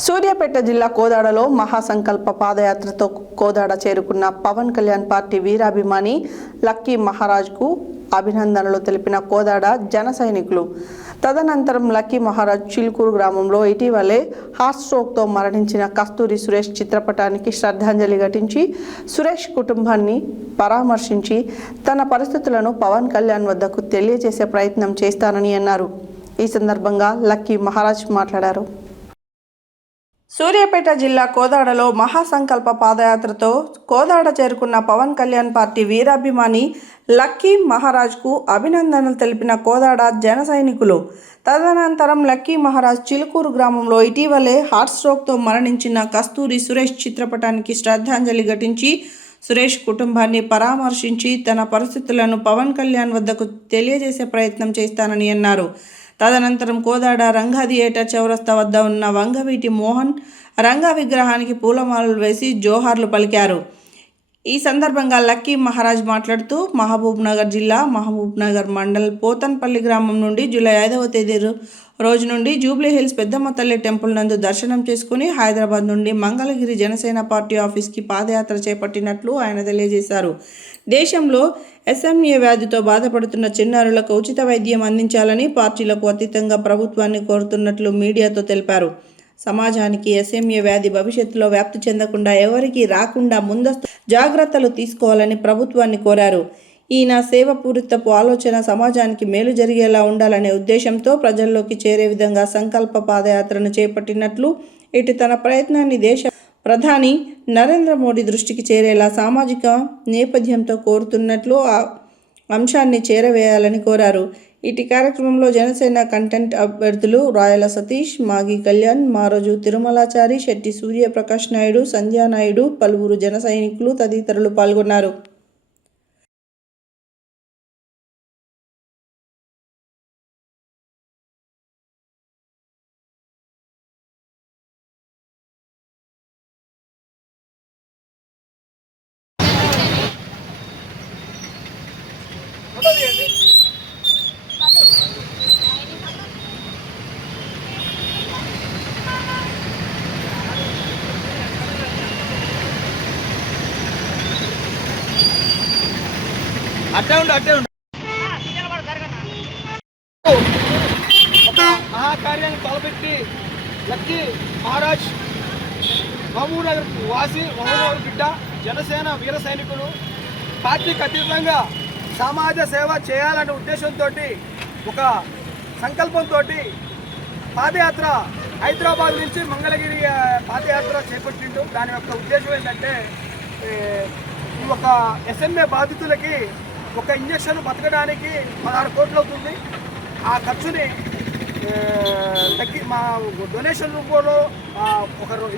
సూర్యాపేట జిల్లా కోదాడలో మహాసంకల్ప పాదయాత్రతో కోదాడ చేరుకున్న Pawan Kalyan party వీరాభిమాని lucky మహారాజ్కు అభినందనలు తెలిపిన కోదాడ జన సైనికులు. తదనంతరం లక్కీ మహారాజ్ చిలుకూరు గ్రామంలో ఇటీవలే హార్ట్ స్ట్రోక్తో మరణించిన కస్తూరి సురేష్ చిత్రపటానికి శ్రద్ధాంజలి ఘటించి సురేష్ కుటుంబాన్ని పరామర్శించి తన పరిస్థితులను పవన్ కళ్యాణ్ వద్దకు తెలియజేసే ప్రయత్నం చేస్తానని అన్నారు. ఈ సందర్భంగా లక్కీ మహారాజ్ మాట్లాడారు. సూర్యాపేట జిల్లా కోదాడలో మహాసంకల్ప పాదయాత్రతో కోదాడ చేరుకున్న పవన్ కళ్యాణ్ పార్టీ వీరాభిమాని లక్కీ మహారాజ్కు అభినందనలు తెలిపిన కోదాడ జన సైనికులు. తదనంతరం లక్కీ మహారాజ్ చిలుకూరు గ్రామంలో ఇటీవలే హార్ట్ స్ట్రోక్తో మరణించిన కస్తూరి సురేష్ చిత్రపటానికి శ్రద్ధాంజలి ఘటించి సురేష్ కుటుంబాన్ని పరామర్శించి తన పరిస్థితులను పవన్ కళ్యాణ్ వద్దకు తెలియజేసే ప్రయత్నం చేస్తానని అన్నారు. తదనంతరం కోదాడ రంగా థియేటర్ చౌరస్తా వద్ద ఉన్న వంగవీటి మోహన్ రంగా విగ్రహానికి పూలమాలలు వేసి జోహార్లు పలికారు. ఈ సందర్భంగా లక్కీ మహారాజ్ మాట్లాడుతూ మహబూబ్ నగర్ జిల్లా మహబూబ్ నగర్ మండల్ పోతన్పల్లి గ్రామం నుండి జూలై 5వ తేదీ రోజు నుండి జూబ్లీ హిల్స్ పెద్దమ్మ తల్లి టెంపుల్ నందు దర్శనం చేసుకుని హైదరాబాద్ నుండి మంగళగిరి జనసేన పార్టీ ఆఫీస్కి పాదయాత్ర చేపట్టినట్లు ఆయన తెలియజేశారు. దేశంలో ఎస్ఎంఏ వ్యాధితో బాధపడుతున్న చిన్నారులకు ఉచిత వైద్యం అందించాలని పార్టీలకు అతీతంగా ప్రభుత్వాన్ని కోరుతున్నట్లు మీడియాతో తెలిపారు. సమాజానికి ఎస్ఎంఏ వ్యాధి భవిష్యత్తులో వ్యాప్తి చెందకుండా ఎవరికీ రాకుండా ముందస్తు జాగ్రత్తలు తీసుకోవాలని ప్రభుత్వాన్ని కోరారు. ఈయన సేవపూరితపు ఆలోచన సమాజానికి మేలు జరిగేలా ఉండాలనే ఉద్దేశంతో ప్రజల్లోకి చేరే విధంగా సంకల్ప పాదయాత్రను చేపట్టినట్లు, ఇటు తన ప్రయత్నాన్ని దేశ ప్రధాని నరేంద్ర మోడీ దృష్టికి చేరేలా సామాజిక నేపథ్యంతో కోరుతున్నట్లు ఆ అంశాన్ని చేరవేయాలని కోరారు. ఇటు కార్యక్రమంలో జనసేన కంటెంట్ అభ్యర్థులు రాయల సతీష్, మాగి కళ్యాణ్, మారోజు తిరుమలాచారి, శెట్టి సూర్యప్రకాష్ నాయుడు, సంధ్యానాయుడు, పలువురు జన సైనికులు తదితరులు పాల్గొన్నారు. ఒక మహాకార్యాన్ని తలపెట్టి లక్కీ మహారాజ్ మహబూబ్ నగర్ వాసి, మహబూబ్ నగర్ బిడ్డ, జనసేన వీర సైనికులు, పార్టీకి అతీతంగా సమాజ సేవ చేయాలనే ఉద్దేశంతో ఒక సంకల్పంతో పాదయాత్ర హైదరాబాద్ నుంచి మంగళగిరి పాదయాత్ర చేపట్టిండు. దాని యొక్క ఉద్దేశం ఏంటంటే ఈ ఒక ఎస్ఎంఏ బాధితులకి ఒక ఇంజక్షన్ బతకడానికి 16 కోట్లు అవుతుంది. ఆ ఖర్చుని మా డొనేషన్ రూపంలో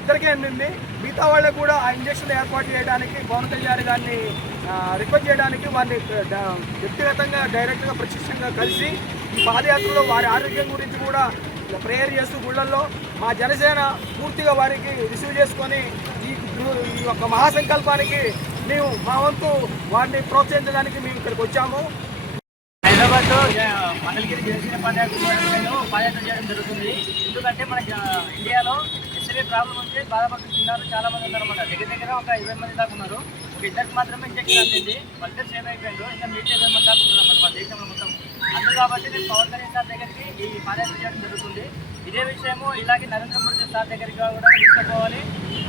ఇద్దరికే అందింది. మిగతా వాళ్ళకు కూడా ఆ ఇంజక్షన్ ఏర్పాటు చేయడానికి పవన్ కళ్యాణ్ గారిని రిక్వెస్ట్ చేయడానికి వారిని వ్యక్తిగతంగా డైరెక్ట్గా ప్రత్యక్షంగా కలిసి ఈ పాదయాత్రలో వారి ఆరోగ్యం గురించి కూడా ప్రేయర్ చేస్తూ గుళ్ళల్లో మా జనసేన పూర్తిగా వారికి రిసీవ్ చేసుకొని ఈ యొక్క మహాసంకల్పానికి మేము మా వంతు వారిని ప్రోత్సహించడానికి మేము ఇక్కడికి వచ్చాము. హైదరాబాద్లో మంగళగిరి జనసేన పాదయాత్ర చేయడం జరుగుతుంది. ఎందుకంటే మన ఇండియాలో ఎస్ఎల్ఏ ప్రాబ్లం వస్తే బాధపడుతున్న చిన్నారు చాలామంది ఉన్నారన్నమాట. దగ్గర ఒక 20 మంది దాకా ఉన్నారు. ఒక ఇద్దరికి మాత్రమే ఇంజక్షన్ అందింది. వాళ్ళిద్దరు సేవ్ అయిపోయారు. ఇంకా మిగతా 20 మంది దాకా ఉన్నారన్నమాట మన దేశంలో మొత్తం. అందుకు కాబట్టి నేను పవన్ కళ్యాణ్ సార్ దగ్గరికి ఈ పాదయాత్ర చేయడం జరుగుతుంది. ఇదే విషయము ఇలాగే నరేంద్ర మోడీ సార్ దగ్గరికి కూడా తీసుకుపోవాలి.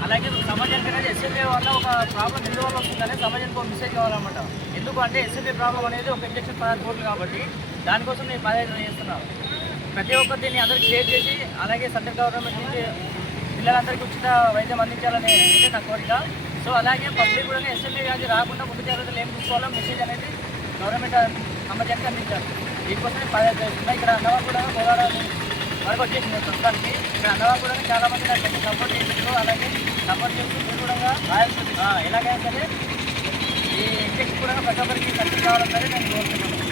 అలాగే సమాజానికి అనేది ఎస్ఎంఏ వల్ల ఒక ప్రాబ్లం ఎందువల్ల వస్తుందనే సమాజానికి ఒక మెసేజ్ కావాలన్నమాట. ఎందుకు అంటే ఎస్ఎంఏ ప్రాబ్లం అనేది ఒక ఇంజక్షన్ 16 కోట్లు కాబట్టి దానికోసం నేను పాదయాత్ర చేస్తున్నాను. ప్రతి ఒక్కరు దీన్ని అందరికీ షేర్ చేసి అలాగే సెంట్రల్ గవర్నమెంట్ నుంచి పిల్లలందరికీ ఉచిత వైద్యం అందించాలని నా కోరిక. సో అలాగే పబ్లిక్ కూడా ఎస్ఎంఏ వ్యాధి రాకుండా ముందు జాగ్రత్తలు ఏం తీసుకోవాలో మెసేజ్ అనేది గవర్నమెంట్ సమాజానికి అందించాలి. దీనికోసమే పాదయాత్ర చేస్తున్నాను. ఇక్కడ అన్నవారు కూడా పోరాడాలి వరకు వచ్చేసింది ప్రస్తుతానికి. ఇక్కడ అన్నవారు కూడా చాలామంది నాకు సపోర్ట్ చేస్తున్నారు. అలాగే సపోర్ట్ చేస్తూ మీరు కూడా ఎలాగైనా సరే ఈ ఇంజక్షన్ కూడా ప్రతి ఒక్కరికి ఖర్చు కావాలని సరే నేను కోరుతున్నాను.